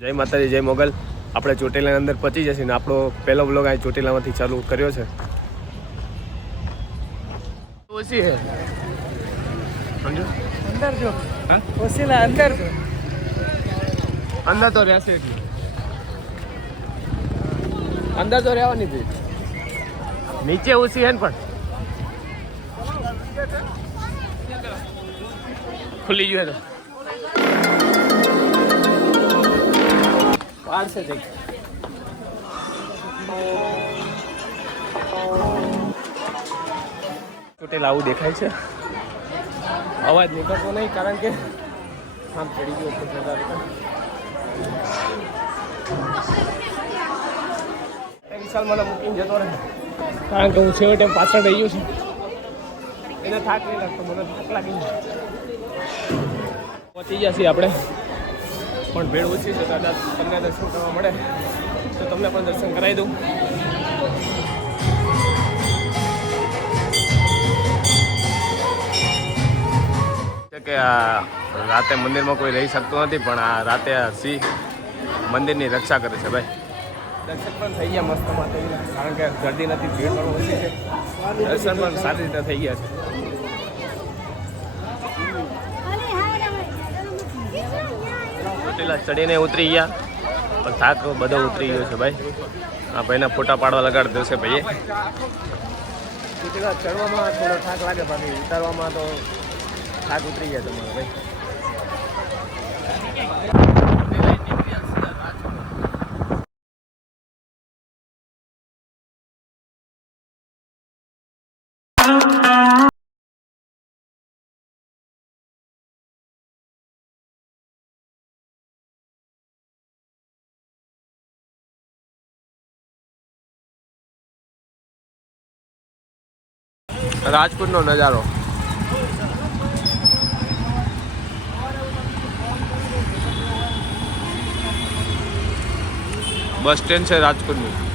જય માતાજી જય મોગલ. આપણે ચોટીલાની અંદર પહોંચી જશે ને આપણો પહેલો બ્લોગ અહીં ચોટીલામાંથી ચાલુ કર્યો છે. ઓછી સમજો? અંદર જો. ઓસીલા અંદર જો. અંદર તો રહેશે એટલી. અંદર તો રહેવાની ભીડ નીચે ઓછી હે ને પણ. ખુલી ગયું તો. પાડશે જઈ હોટેલ આવું દેખાય છે? અવાજ નીકળતો નહીં કારણ કે આમ ચડી ગયો ઉપર જતા. વિશાલ મને મૂકીને જતો રહે. કારણ કે હું છેવટે પાછળ રહી ગયો છું. એને થાક નહીં લાગતો મને થાક લાગી પહોંચી છીએ આપણે. પણ ભીડ ઓછી છે તો કદાચ તમને દર્શન કરવા મળે. તો તમને પણ દર્શન કરાવી દઉં. કે આ રાતે મંદિરમાં કોઈ રહી શકતું નથી પણ આ રાતે આ સિંહ મંદિરની રક્ષા કરે છે ભાઈ. દર્શન પણ થઈ ગયા મસ્ત થઈ ગયા. કારણ કે ગરદી નથી ભીડ પણ ઓછી છે. દર્શન પણ સારી રીતે થઈ ગયા છે. ચોટીલા ચડીને ઉતરી ગયા. પણ થાક બધો ઉતરી ગયો છે ભાઈ. આ ભાઈના ફોટા પાડવા લગાડી દેશે ભાઈએ. ચોટીલા ચડવામાં થોડો થાક લાગે બાકી ઉતારવામાં તો થાક ઉતરી ગયા તમારો ભાઈ. રાજકોટનો નજારો. બસ સ્ટેન્ડ છે રાજકોટનું.